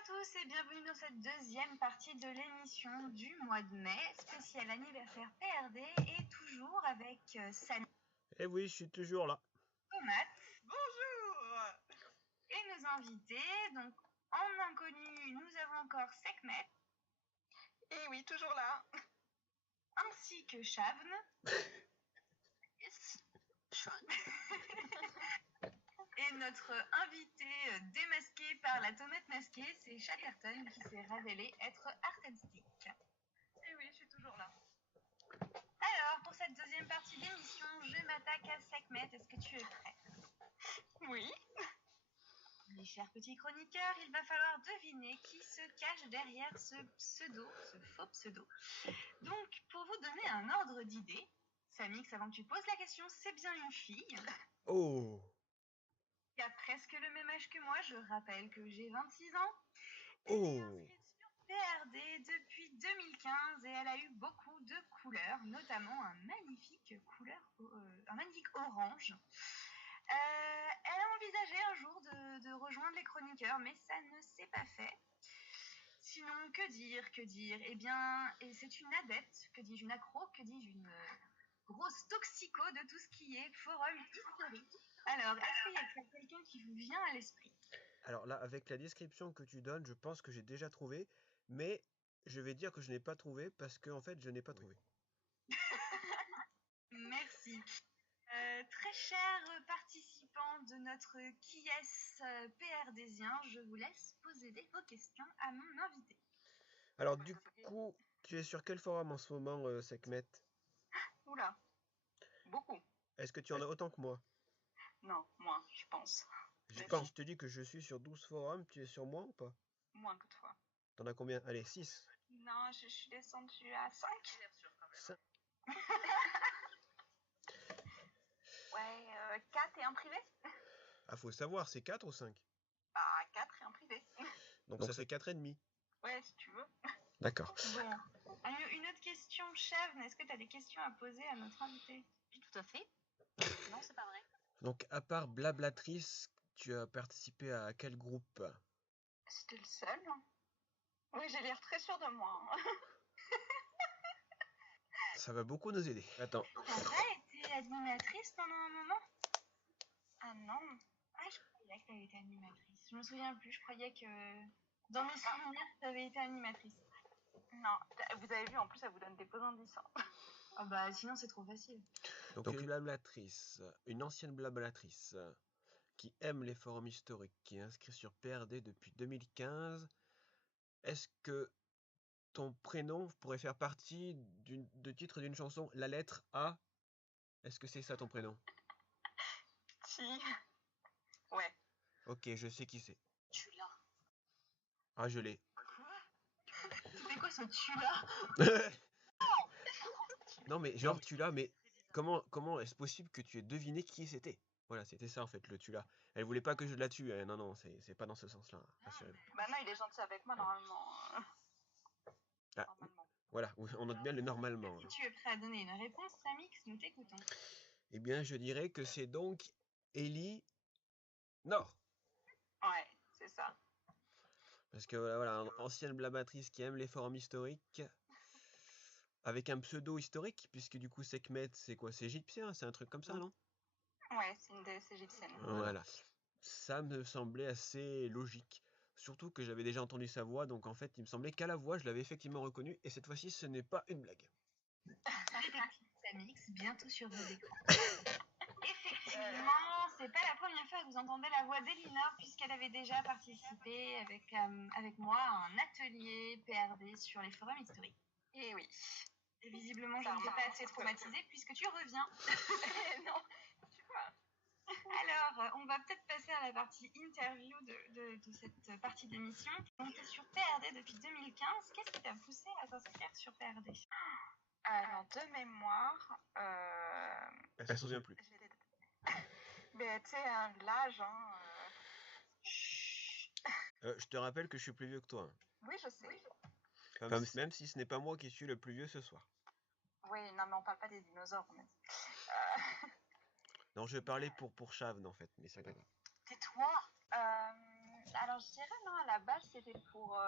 à tous et bienvenue dans cette deuxième partie de l'émission du mois de mai, spécial anniversaire PRD et toujours avec Samy. Eh oui, je suis toujours là. Tomate. Bonjour. Et nos invités, donc en inconnu, nous avons encore Sekhmet. Et oui, toujours là. Ainsi que Shavn. Yes. Et notre invité démasqué par la tomate masquée, c'est Chatterton qui s'est révélé être Artenstick. Et oui, je suis toujours là. Alors, pour cette deuxième partie d'émission, je m'attaque à Sekhmet. Est-ce que tu es prêt? Oui. Mes chers petits chroniqueurs, il va falloir deviner qui se cache derrière ce faux pseudo. Donc, pour vous donner un ordre d'idée, Samix, avant que tu poses la question, c'est bien une fille. Oh. Qui a presque le même âge que moi, je rappelle que j'ai 26 ans. Oh. Elle est inscrite sur PRD depuis 2015 et elle a eu beaucoup de couleurs, notamment un magnifique orange. Elle a envisagé un jour de rejoindre les chroniqueurs, mais ça ne s'est pas fait. Sinon, que dire? Eh bien, et c'est une adepte, que dis-je, une accro, que dis-je, une grosse toxico de tout ce qui est forum historique. Alors, est-ce qu'il y a quelqu'un qui vous vient à l'esprit? Alors là, avec la description que tu donnes, je pense que j'ai déjà trouvé, mais je vais dire que je n'ai pas trouvé parce que en fait, je n'ai pas trouvé. Merci. Très chers participants de notre Qui est PRDésien, je vous laisse poser vos questions à mon invité. Alors du coup, tu es sur quel forum en ce moment, Sekhmet? Oula. Beaucoup. Est-ce que tu en as autant que moi? Non, moins, je pense. Si je te dis que je suis sur 12 forums, tu es sur moi ou pas? Moins que toi. T'en as combien? Allez, 6. Non, je suis descendue à 5. 5. Ouais, 4 et un privé. Ah, faut savoir, c'est 4 ou 5? Bah, 4 et un privé. Donc ça fait 4,5. Ouais, si tu veux. D'accord. Bon, une autre question, Shavn, est-ce que tu as des questions à poser à notre invité? Oui, tout à fait. Non, c'est pas vrai. Donc à part Blablatrice, tu as participé à quel groupe? C'était le seul. Oui, j'ai l'air très sûre de moi. Ça va beaucoup nous aider. Attends. T'as pas été animatrice pendant un moment? Ah non. Ah, je croyais que t'avais été animatrice. Je me souviens plus, je croyais que dans mes souvenirs, t'avais été animatrice. Non, vous avez vu, en plus, ça vous donne des faux indices. Ah bah sinon c'est trop facile. Donc une blablatrice, une ancienne blablatrice qui aime les forums historiques, qui est inscrite sur PRD depuis 2015. Est-ce que ton prénom pourrait faire partie du titre d'une chanson, la lettre A? Est-ce que c'est ça ton prénom? Si. Ouais. Ok, je sais qui c'est. Tu l'as. Ah, je l'ai. Quoi? C'était quoi ce tu-là? Non mais genre tu l'as, mais comment est-ce possible que tu aies deviné qui c'était? Voilà, c'était ça en fait, le tu l'as. Elle voulait pas que je la tue, hein. Non, c'est pas dans ce sens-là, rassurez-vous. Bah non, il est gentil avec moi normalement. Ah, Normalement. voilà, on note bien le normalement. Si tu es prêt à donner une réponse, Samix, nous t'écoutons. Eh bien, je dirais que c'est donc Ellie Nord. Ouais, c'est ça. Parce que voilà, ancienne blablatrice qui aime les forums historiques, avec un pseudo historique, puisque du coup Sekhmet, c'est quoi? C'est égyptien, c'est un truc comme ça, non? Ouais, c'est une déesse égyptienne. Voilà. Ça me semblait assez logique. Surtout que j'avais déjà entendu sa voix, donc en fait, il me semblait qu'à la voix, je l'avais effectivement reconnue, et cette fois-ci, ce n'est pas une blague. Samix, bientôt sur vos écrans. Effectivement, c'est pas la première fois que vous entendez la voix d'Elinor, puisqu'elle avait déjà participé avec moi à un atelier PRD sur les forums historiques. Et oui. Et visiblement, je ne t'ai pas assez traumatisée, puisque tu reviens. Non, tu vois. Alors, on va peut-être passer à la partie interview de cette partie d'émission. Donc, tu es sur PRD depuis 2015. Qu'est-ce qui t'a poussé à t'inscrire sur PRD? Alors, de mémoire, Elle se souvient plus. mais tu sais, l'âge, Je te rappelle que je suis plus vieux que toi. Hein. Oui, je sais. Même si ce n'est pas moi qui suis le plus vieux ce soir. Oui, non, mais on parle pas des dinosaures, on a dit. Non, je parlais pour Chavn en fait, mais c'est pas grave. Tais-toi. Alors, je dirais, non, à la base, c'était pour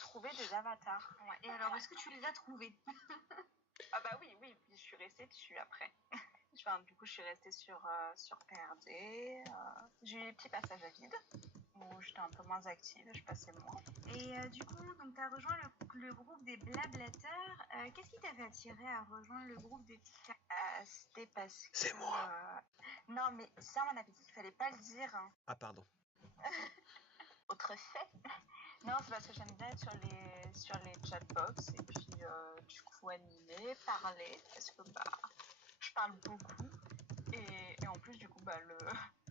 trouver des avatars. Ouais. Et alors, est-ce que tu les as trouvés? Ah bah oui, puis je suis restée dessus après. Du coup, je suis restée sur PRD. J'ai eu des petits passages à vide où j'étais un peu moins active, je passais moins. Et du coup, tu as rejoint le groupe des blablateurs. Qu'est-ce qui t'avait attiré à rejoindre le groupe des petites cartes? C'était parce que... C'est moi. Non, mais ça, on avait dit qu'il fallait pas le dire. Hein. Ah, pardon. Autre fait. Non, c'est parce que j'aime bien être sur les chatbox et puis du coup animer, parler, parce que je parle beaucoup et en plus du coup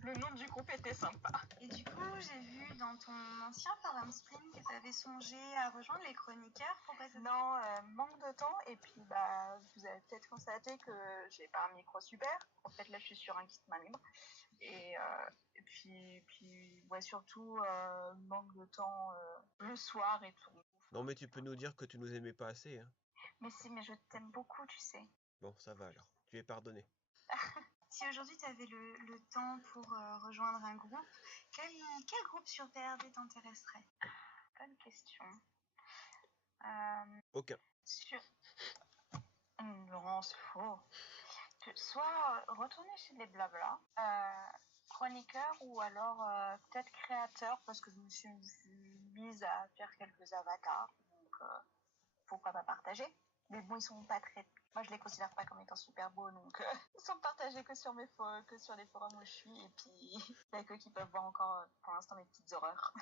le nom du groupe était sympa. Et du coup, j'ai vu dans ton ancien forum Spring que tu avais songé à rejoindre les chroniqueurs. Pourquoi ça? Non, manque de temps et puis vous avez peut-être constaté que j'ai pas un micro super. En fait là je suis sur un kit main libre et puis ouais, surtout manque de temps le soir et tout. Non, mais tu peux nous dire que tu nous aimais pas assez, hein. Mais si, mais je t'aime beaucoup, tu sais. Bon, ça va alors. Tu es pardonné. Si aujourd'hui tu avais le temps pour rejoindre un groupe, quel groupe sur PRD t'intéresserait? Bonne question. Aucun. Non, c'est faux. Soit retourner chez les blabla, chroniqueur ou alors peut-être créateur parce que je me suis mise à faire quelques avatars. Donc pourquoi pas partager. Mais bon, ils sont pas très... Moi, je les considère pas comme étant super beaux, donc ils sont partagés que sur les forums où je suis. Et puis, il y a que qui peuvent voir encore, pour l'instant, mes petites horreurs.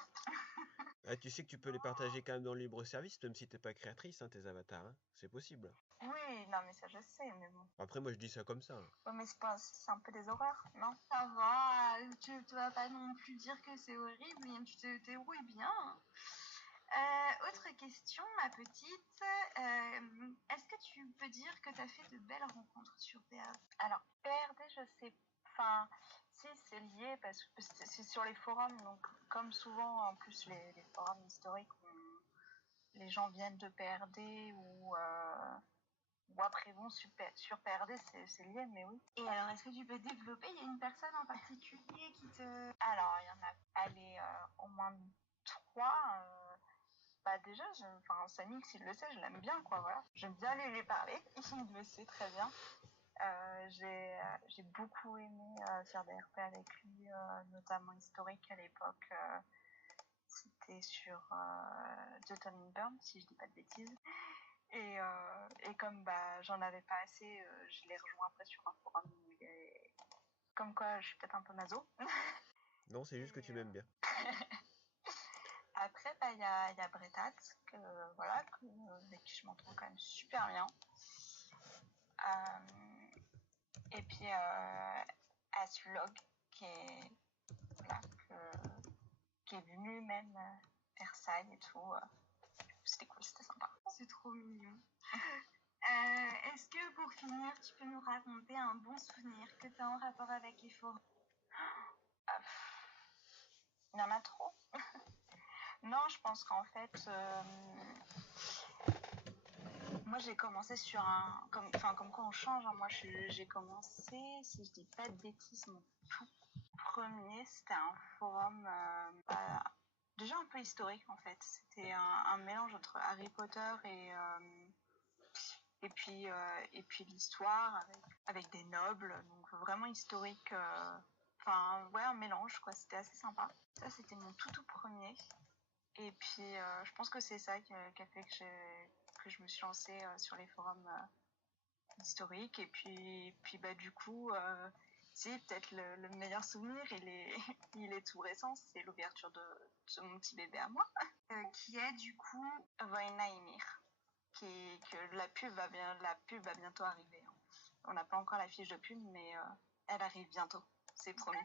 Ah, tu sais que tu peux les partager quand même dans le libre service, même si t'es pas créatrice, hein, tes avatars, hein. C'est possible. Oui, non, mais ça, je sais, mais bon. Après, moi, je dis ça comme ça. Ouais, mais c'est un peu des horreurs, non? Ça va, tu vas pas non plus dire que c'est horrible, hein, tu te débrouilles bien. Autre question, ma petite. Est-ce que tu peux dire que tu as fait de belles rencontres sur PRD? Alors, PRD, je sais. Enfin, si, c'est lié parce que c'est sur les forums. Donc, comme souvent, en plus, les forums historiques, les gens viennent de PRD ou après vont sur PRD, c'est lié, mais oui. Et alors, est-ce que tu peux développer? Il y a une personne en particulier qui te... Alors, il y en a, allez, au moins 3. Déjà, Samix, il le sait, je l'aime bien, quoi, voilà. J'aime bien lui parler, il le sait très bien. J'ai beaucoup aimé faire des RP avec lui, notamment historique à l'époque. C'était sur The Turning Burn, si je dis pas de bêtises. Et comme j'en avais pas assez, je l'ai rejoint après sur un forum où il est... Comme quoi, je suis peut-être un peu maso. Non, c'est juste que tu m'aimes bien. Après, il y a Bretat, avec qui je m'entends quand même super bien. Et puis Aslog, qui est venu même Versailles et tout. C'était cool, c'était sympa. C'est trop mignon. Est-ce que pour finir, tu peux nous raconter un bon souvenir que tu as en rapport avec les forums? Il y en a trop. Non, je pense qu'en fait, moi j'ai commencé sur comme quoi on change. Hein. Moi j'ai commencé, si je dis pas de bêtises, mon tout premier, c'était un forum déjà un peu historique en fait. C'était un mélange entre Harry Potter et puis l'histoire avec des nobles, donc vraiment historique. Un mélange quoi. C'était assez sympa. Ça c'était mon tout premier. Et puis je pense que c'est ça qui a fait que je me suis lancée sur les forums historiques. Et puis du coup, si peut-être le meilleur souvenir, il est tout récent, c'est l'ouverture de mon petit bébé à moi. Qui est du coup Voina Emir, que la pub va bientôt arriver. Hein. On n'a pas encore la fiche de pub, mais elle arrive bientôt, c'est promis.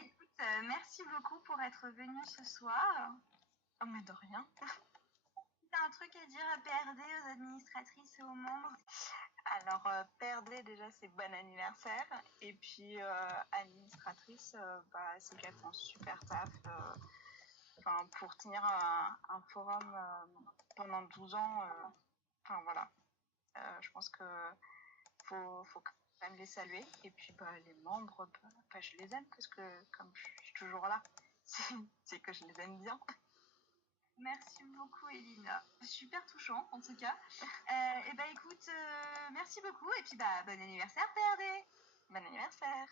Écoute, merci beaucoup pour être venue ce soir. Oh, mais de rien. T'as un truc à dire à PRD, aux administratrices et aux membres? Alors, PRD, déjà, c'est bon anniversaire. Et puis, administratrice, c'est qu'elle fait un super taf. Pour tenir un forum pendant 12 ans, voilà. Je pense que faut quand même les saluer. Et puis les membres, je les aime parce que comme je suis toujours là, c'est que je les aime bien. Merci beaucoup, Elina. Super touchant, en tout cas. Écoute, merci beaucoup. Et puis, bon anniversaire, PRD. Bon anniversaire.